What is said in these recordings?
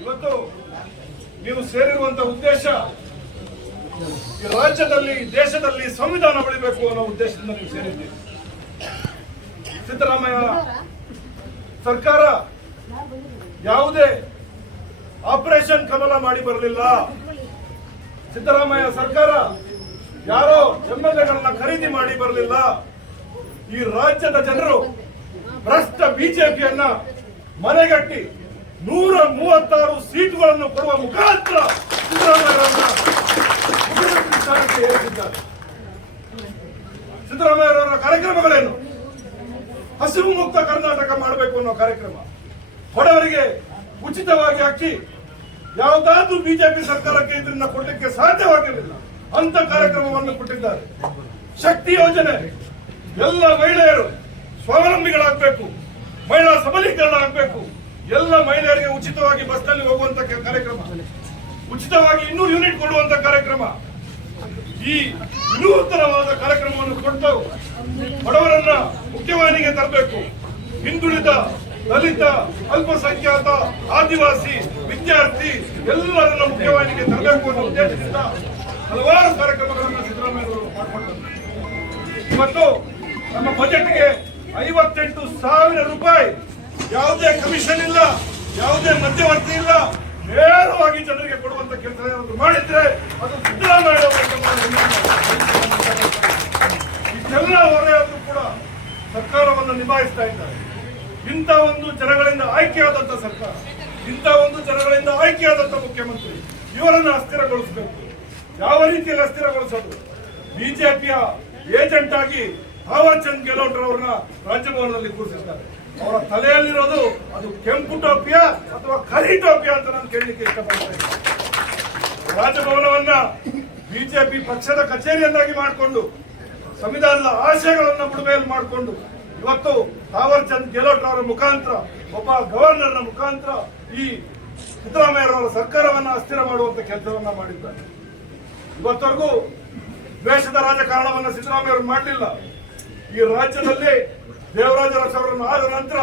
ಇವತ್ತು ನೀವು ಸೇರಿರುವಂತಹ ಉದ್ದೇಶ ಈ ರಾಜ್ಯದಲ್ಲಿ ದೇಶದಲ್ಲಿ ಸಂವಿಧಾನ ಬೆಳಿಬೇಕು ಅನ್ನೋ ಉದ್ದೇಶದಿಂದ ನೀವು ಸೇರಿದ್ದೀರಿ. ಸಿದ್ದರಾಮಯ್ಯ ಸರ್ಕಾರ ಯಾವುದೇ ಆಪರೇಷನ್ ಕಮಲ ಮಾಡಿ ಬರಲಿಲ್ಲ. ಸಿದ್ದರಾಮಯ್ಯ ಸರ್ಕಾರ ಯಾರೋ ಎಂಎಲ್ಎಗಳನ್ನ ಖರೀದಿ ಮಾಡಿ ಬರಲಿಲ್ಲ. ಈ ರಾಜ್ಯದ ಜನರು ಭ್ರಷ್ಟ ಬಿಜೆಪಿಯನ್ನ ಮನೆಗಟ್ಟಿ 136 ಸೀಟುಗಳನ್ನು ಕೊಡುವ ಮುಖಾಂತರ ಸಿದ್ದರಾಮಯ್ಯ ಸ್ಥಾನಕ್ಕೆ ಏರಿಸಿದ್ದಾರೆ. ಸಿದ್ದರಾಮಯ್ಯವರ ಕಾರ್ಯಕ್ರಮಗಳೇನು? ಹಸಿವು ಮುಕ್ತ ಕರ್ನಾಟಕ ಮಾಡಬೇಕು ಅನ್ನೋ ಕಾರ್ಯಕ್ರಮ, ಬಡವರಿಗೆ ಉಚಿತವಾಗಿ ಅಕ್ಕಿ ಯಾವುದಾದ್ರೂ ಬಿಜೆಪಿ ಸರ್ಕಾರಕ್ಕೆ ಇದರಿಂದ ಕೊಡಲಿಕ್ಕೆ ಸಾಧ್ಯವಾಗಿರಲಿಲ್ಲ ಅಂತ ಕಾರ್ಯಕ್ರಮವನ್ನು ಕೊಟ್ಟಿದ್ದಾರೆ. ಶಕ್ತಿ ಯೋಜನೆ, ಎಲ್ಲ ಮಹಿಳೆಯರು ಸ್ವಾವಲಂಬಿಗಳಾಗಬೇಕು, ಮಹಿಳಾ ಸಬಲೀಕರಣ ಆಗಬೇಕು, ಎಲ್ಲ ಮಹಿಳೆಯರಿಗೆ ಉಚಿತವಾಗಿ ಬಸ್ನಲ್ಲಿ ಹೋಗುವಂತ ಕಾರ್ಯಕ್ರಮ, ಉಚಿತವಾಗಿ 200 ಯೂನಿಟ್ ಕೊಡುವಂತ ಕಾರ್ಯಕ್ರಮ, ಈ ವಿನೂತನವಾದ ಕಾರ್ಯಕ್ರಮವನ್ನು ಕೊಟ್ಟು ಬಡವರನ್ನ ಮುಖ್ಯವಾಹಿನಿಗೆ ತರಬೇಕು. ಹಿಂದುಳಿದ, ದಲಿತ, ಅಲ್ಪಸಂಖ್ಯಾತ, ಆದಿವಾಸಿ, ವಿದ್ಯಾರ್ಥಿ ಎಲ್ಲರನ್ನ ಮುಖ್ಯವಾಹಿನಿಗೆ ತರಬೇಕು ಅನ್ನೋ ಉದ್ದೇಶದಿಂದ ಹಲವಾರು ಕಾರ್ಯಕ್ರಮಗಳನ್ನು ಸಿದ್ದರಾಮಯ್ಯ ಮಾಡಿಕೊಂಡಿದ್ದಾರೆ. ಇವತ್ತು ನಮ್ಮ ಬಜೆಟ್ಗೆ 58,000 ರೂಪಾಯಿ, ಯಾವುದೇ ಕಮಿಷನ್ ಇಲ್ಲ, ಯಾವುದೇ ಮಧ್ಯವರ್ತಿ ಇಲ್ಲ, ನೇರವಾಗಿ ಜನರಿಗೆ ಕೊಡುವಂತ ಕೆಲಸ ಏನಾದ್ರು ಮಾಡಿದ್ರೆ ಅದು ಸಿದ್ದರಾಮಯ್ಯ ಇದೆಲ್ಲ ಹೊರೆಯಾದ್ರೂ ಕೂಡ ಸರ್ಕಾರವನ್ನು ನಿಭಾಯಿಸ್ತಾ ಇದ್ದಾರೆ. ಇಂಥ ಒಂದು ಜನಗಳಿಂದ ಆಯ್ಕೆಯಾದಂತ ಸರ್ಕಾರ, ಇಂಥ ಒಂದು ಜನಗಳಿಂದ ಆಯ್ಕೆಯಾದಂತ ಮುಖ್ಯಮಂತ್ರಿ, ಇವರನ್ನು ಅಸ್ಥಿರಗೊಳಿಸಬೇಕು. ಯಾವ ರೀತಿಯಲ್ಲಿ ಅಸ್ಥಿರಗೊಳಿಸೋದು? ಬಿಜೆಪಿಯ ಏಜೆಂಟ್ ಆಗಿ ಥಾವರ್ ಚಂದ್ ಗೆಹ್ಲೋಟ್ ಅವರನ್ನ ರಾಜಭವನದಲ್ಲಿ ಕೂರಿಸಿದ್ದಾರೆ. ಅವರ ತಲೆಯಲ್ಲಿರೋದು ಅದು ಕೆಂಪು ಟೋಪಿಯಾ ಅಥವಾ ಕರಿ ಟೋಪಿಯಾ ಅಂತ ನಾನು ಕೇಳಲಿಕ್ಕೆ ಇಷ್ಟಪಡ್ತಾ ಇದ್ದೀನಿ. ರಾಜಭವನವನ್ನ ಬಿಜೆಪಿ ಪಕ್ಷದ ಕಚೇರಿಯನ್ನಾಗಿ ಮಾಡಿಕೊಂಡು, ಸಂವಿಧಾನದ ಆಶಯಗಳನ್ನ ಬುಡಮೇಲು ಮಾಡಿಕೊಂಡು, ಇವತ್ತು ಥಾವರ್ ಚಂದ್ ಗೆಹ್ಲೋಟ್ ಅವರ ಮುಖಾಂತರ, ಒಬ್ಬ ಗವರ್ನರ್ನ ಮುಖಾಂತರ ಈ ಸಿದ್ದರಾಮಯ್ಯರವರ ಸರ್ಕಾರವನ್ನ ಅಸ್ಥಿರ ಮಾಡುವಂತ ಕೆಲಸವನ್ನ ಮಾಡಿದ್ದಾರೆ. ಇವತ್ತವರೆಗೂ ದ್ವೇಷದ ರಾಜಕಾರಣವನ್ನ ಸಿದ್ದರಾಮಯ್ಯವರು ಮಾಡಲಿಲ್ಲ. ಈ ರಾಜ್ಯದಲ್ಲಿ ದೇವರಾಜ ಅರಸು ಅವರನ್ನು ಆದ ನಂತರ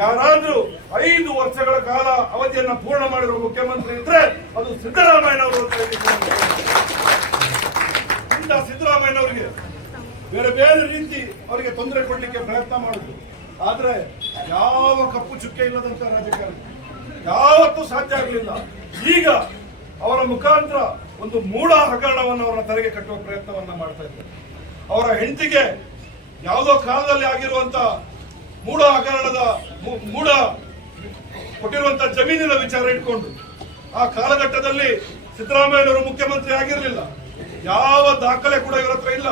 ಯಾರಾದ್ರೂ 5 ವರ್ಷಗಳ ಕಾಲ ಅವಧಿಯನ್ನ ಪೂರ್ಣ ಮಾಡಿರುವ ಮುಖ್ಯಮಂತ್ರಿ ಇದ್ರೆ ಅದು ಸಿದ್ದರಾಮಯ್ಯನವರು ಅಂತ ಹೇಳಿದ್ದಾರೆ. ಇಂಥ ಸಿದ್ದರಾಮಯ್ಯನವರಿಗೆ ಬೇರೆ ಬೇರೆ ರೀತಿ ಅವರಿಗೆ ತೊಂದರೆ ಕೊಡಲಿಕ್ಕೆ ಪ್ರಯತ್ನ ಮಾಡುದು. ಆದ್ರೆ ಯಾವ ಕಪ್ಪು ಚುಕ್ಕೆ ಇಲ್ಲದಂತ ರಾಜಕಾರಣ ಯಾವತ್ತೂ ಸಾಧ್ಯ ಆಗಲಿಲ್ಲ. ಈಗ ಅವರ ಮುಖಾಂತರ ಒಂದು ಮೂಢ ಹಗರಣವನ್ನು ಅವರ ತಲೆಗೆ ಕಟ್ಟುವ ಪ್ರಯತ್ನವನ್ನ ಮಾಡ್ತಾ ಇದ್ದಾರೆ. ಅವರ ಹೆಂಡತಿಗೆ ಯಾವುದೋ ಕಾಲದಲ್ಲಿ ಆಗಿರುವಂತ ಮೂಢ ಹಗರಣದ ಮೂಢ ಕೊಟ್ಟಿರುವಂತ ಜಮೀನಿನ ವಿಚಾರ ಇಟ್ಕೊಂಡು, ಆ ಕಾಲಘಟ್ಟದಲ್ಲಿ ಸಿದ್ದರಾಮಯ್ಯನವರು ಮುಖ್ಯಮಂತ್ರಿ ಆಗಿರಲಿಲ್ಲ, ಯಾವ ದಾಖಲೆ ಕೂಡ ಇವರ ಹತ್ರ ಇಲ್ಲ.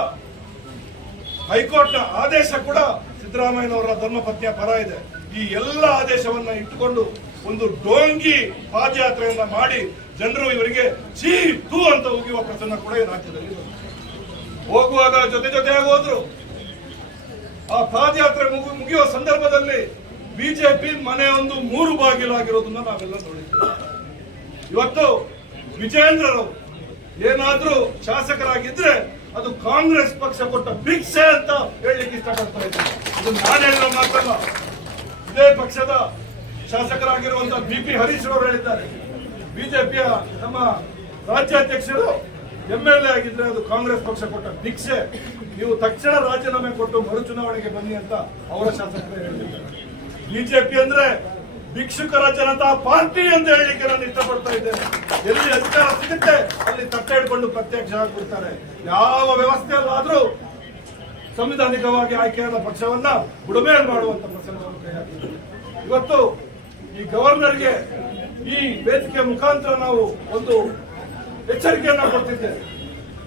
ಹೈಕೋರ್ಟ್ನ ಆದೇಶ ಕೂಡ ಸಿದ್ದರಾಮಯ್ಯನವರ ಧರ್ಮಪತ್ನಿಯ ಪರ ಇದೆ. ಈ ಎಲ್ಲ ಆದೇಶವನ್ನ ಇಟ್ಟುಕೊಂಡು ಒಂದು ಡೋಂಗಿ ಪಾದಯಾತ್ರೆಯನ್ನ ಮಾಡಿ ಜನರು ಇವರಿಗೆ ಚೀ ತೂ ಅಂತ ಹೋಗುವ ಪ್ರಸಂಗ ಕೂಡ ಈ ರಾಜ್ಯದಲ್ಲಿ ಹೋಗುವಾಗ ಜೊತೆಯಾಗಿ ಹೋದ್ರು. ಆ ಪಾದಯಾತ್ರೆ ಮುಗಿಯುವ ಸಂದರ್ಭದಲ್ಲಿ ಬಿಜೆಪಿ ಮನೆ ಒಂದು 3 ಬಾಗಿಲು ಆಗಿರೋದನ್ನ ನಾವೆಲ್ಲ ನೋಡಿದ್ದೇವೆ. ಇವತ್ತು ವಿಜೇಂದ್ರರವರು ಏನಾದ್ರೂ ಶಾಸಕರಾಗಿದ್ರೆ ಅದು ಕಾಂಗ್ರೆಸ್ ಪಕ್ಷ ಕೊಟ್ಟ ಭಿಕ್ಷೆ ಅಂತ ಹೇಳಲಿಕ್ಕೆ ಇಷ್ಟಪಡ್ತಾ ಇದ್ದಾರೆ. ಇದು ನಾನು ಹೇಳಿರೋ ಮಾತಲ್ಲ, ಇದೇ ಪಕ್ಷದ ಶಾಸಕರಾಗಿರುವಂತಹ BP ಹರೀಶ್ ಅವರು ಹೇಳಿದ್ದಾರೆ. ಬಿಜೆಪಿಯ ನಮ್ಮ ರಾಜ್ಯಾಧ್ಯಕ್ಷರು MLA ಆಗಿದ್ರೆ ಅದು ಕಾಂಗ್ರೆಸ್ ಪಕ್ಷ ಕೊಟ್ಟ ಭಿಕ್ಷೆ, ನೀವು ತಕ್ಷಣ ರಾಜೀನಾಮೆ ಕೊಟ್ಟು ಮರುಚುನಾವಣೆಗೆ ಬನ್ನಿ ಅಂತ ಅವರ ಶಾಸಕರು ಹೇಳಿದ್ದಾರೆ. ಬಿಜೆಪಿ ಅಂದ್ರೆ ಭಿಕ್ಷುಕರ ಜನತಾ ಪಾರ್ಟಿ ಅಂತ ಹೇಳಲಿಕ್ಕೆ ನಾನು ಇಷ್ಟಪಡ್ತಾ ಇದ್ದೇನೆ. ಎಲ್ಲಿ ಅಧಿಕಾರ ಸಿಗುತ್ತೆ ಅಲ್ಲಿ ತಟ್ಟೆ ಹಿಡ್ಕೊಂಡು ಪ್ರತ್ಯಕ್ಷ ಆಗ್ಬಿಡ್ತಾರೆ. ಯಾವ ವ್ಯವಸ್ಥೆಯಲ್ಲಾದ್ರೂ ಸಂವಿಧಾನಿಕವಾಗಿ ಆಯ್ಕೆಯಾದ ಪಕ್ಷವನ್ನ ಬುಡಮೇಲು ಮಾಡುವಂತ ಪ್ರಸಂಗವನ್ನು ಕೈ ಹಾಕಿದ್ದಾರೆ. ಇವತ್ತು ಈ ಗವರ್ನರ್ಗೆ ಈ ವೇದಿಕೆ ಮುಖಾಂತರ ನಾವು ಒಂದು ಎಚ್ಚರಿಕೆಯನ್ನ ಕೊಡ್ತಿದ್ದೇವೆ.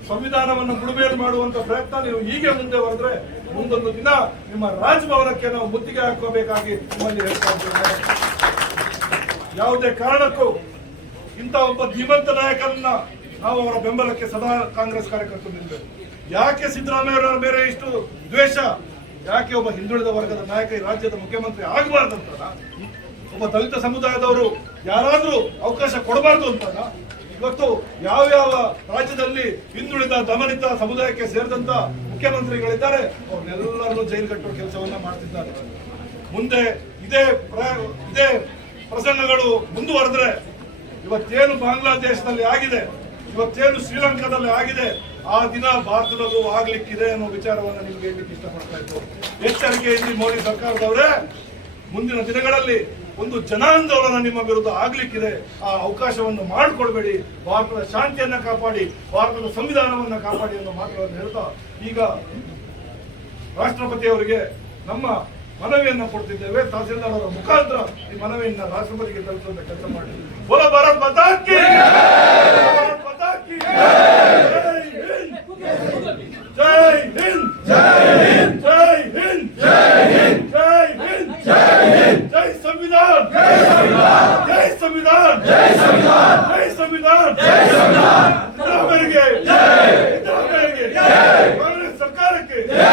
ಸಂವಿಧಾನವನ್ನು ಬುಡಮೇಲು ಮಾಡುವಂತ ಪ್ರಯತ್ನ ನೀವು ಹೀಗೆ ಮುಂದೆ ಬರೆದ್ರೆ ಮುಂದೊಂದು ದಿನ ನಿಮ್ಮ ರಾಜಭವನಕ್ಕೆ ನಾವು ಮುತ್ತಿಗೆ ಹಾಕೋಬೇಕಾಗಿ ನಿಮ್ಮಲ್ಲಿ ಹೇಳ್ತಾ ಇದ್ದೇವೆ. ಯಾವುದೇ ಕಾರಣಕ್ಕೂ ಇಂಥ ಒಬ್ಬ ಧೀಮಂತ ನಾಯಕರನ್ನ ನಾವು ಅವರ ಬೆಂಬಲಕ್ಕೆ ಸದಾ ಕಾಂಗ್ರೆಸ್ ಕಾರ್ಯಕರ್ತರು ನಿಲ್ಲಬೇಕು. ಯಾಕೆ ಸಿದ್ದರಾಮಯ್ಯ ಬೇರೆ ಇಷ್ಟು ದ್ವೇಷ? ಯಾಕೆ ಒಬ್ಬ ಹಿಂದುಳಿದ ವರ್ಗದ ನಾಯಕ ಈ ರಾಜ್ಯದ ಮುಖ್ಯಮಂತ್ರಿ ಆಗಬಾರ್ದಂತ? ಒಬ್ಬ ದಲಿತ ಸಮುದಾಯದವರು ಯಾರಾದ್ರೂ ಅವಕಾಶ ಕೊಡಬಾರ್ದು ಅಂತ? ಇವತ್ತು ಯಾವ ರಾಜ್ಯದಲ್ಲಿ ಹಿಂದುಳಿದ ದಮನಿತ ಸಮುದಾಯಕ್ಕೆ ಸೇರಿದಂತ ಮುಖ್ಯಮಂತ್ರಿಗಳಿದ್ದಾರೆ ಅವ್ರನ್ನೆಲ್ಲರನ್ನು ಜೈಲು ಕಟ್ಟುವ ಕೆಲಸವನ್ನ ಮಾಡ್ತಿದ್ದಾರೆ. ಮುಂದೆ ಇದೇ ಪ್ರಸಂಗಗಳು ಮುಂದುವರೆದ್ರೆ ಇವತ್ತೇನು ಬಾಂಗ್ಲಾದೇಶದಲ್ಲಿ ಆಗಿದೆ, ಇವತ್ತೇನು ಶ್ರೀಲಂಕಾದಲ್ಲಿ ಆಗಿದೆ, ಆ ದಿನ ಭಾರತದಲ್ಲೂ ಆಗ್ಲಿಕ್ಕಿದೆ ಅನ್ನೋ ವಿಚಾರವನ್ನು ನಿಮ್ಗೆ ಹೇಳಲಿಕ್ಕೆ ಇಷ್ಟಪಡ್ತಾ ಇದ್ದು, ಎಚ್ಚರಿಕೆಯಲ್ಲಿ ಮೋದಿ ಸರ್ಕಾರದವರೇ ಮುಂದಿನ ದಿನಗಳಲ್ಲಿ ಒಂದು ಜನಾಂದೋಲನ ನಿಮ್ಮ ವಿರುದ್ಧ ಆಗ್ಲಿಕ್ಕಿದೆ. ಆ ಅವಕಾಶವನ್ನು ಮಾಡಿಕೊಡ್ಬೇಡಿ. ಭಾರತದ ಶಾಂತಿಯನ್ನ ಕಾಪಾಡಿ, ಭಾರತದ ಸಂವಿಧಾನವನ್ನ ಕಾಪಾಡಿ ಅನ್ನೋ ಮಾತುಗಳನ್ನು ಹೇಳ್ತಾ ಈಗ ರಾಷ್ಟ್ರಪತಿಯವರಿಗೆ ನಮ್ಮ ಮನವಿಯನ್ನ ಕೊಡ್ತಿದ್ದೇವೆ. ತಹಸೀಲ್ದಾರ್ ಅವರ ಮುಖಾಂತರ ಈ ಮನವಿಯನ್ನ ರಾಷ್ಟ್ರಪತಿಗೆ ತಲುಪಿಸುವಂತ ಕೆಲಸ ಮಾಡಿ. ಬೋಲೋ ಭಾರತ್ ಮಾತಾ ಕಿ ಜೈ ಹಿಂದ್, ಜೈ ಹಿಂದ್, ಜೈ ಹಿಂದ್, ಜೈ ಹಿಂದ್, ಜೈ ಹಿಂದ್, ಜೈ ಹಿಂದ್, ಜೈ ಸಂವಿಧಾನ, ಜೈ ಸಂವಿಧಾನ, ಜೈ ಸಂವಿಧಾನ, ಜೈ ಸಂವಿಧಾನ, ಜೈ ಸಂವಿಧಾನ, ಜೈ ಸಂವಿಧಾನ, ಸಿದ್ದರಾಮಯ್ಯಗೆ ಜೈ, ಸಿದ್ದರಾಮಯ್ಯಗೆ ಜೈ, ಕಾಂಗ್ರೆಸ್ ಸರ್ಕಾರಕ್ಕೆ ಜೈ,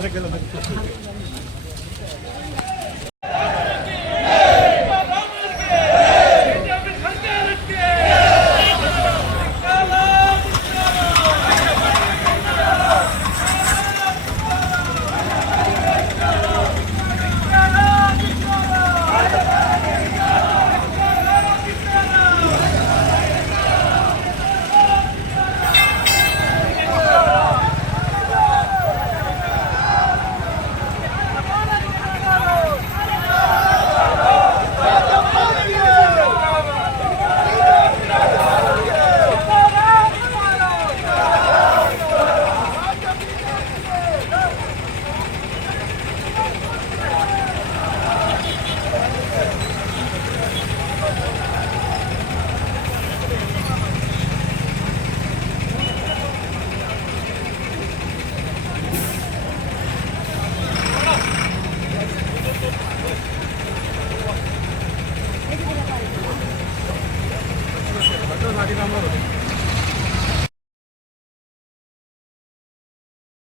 ಅದಕ್ಕೆಲ್ಲ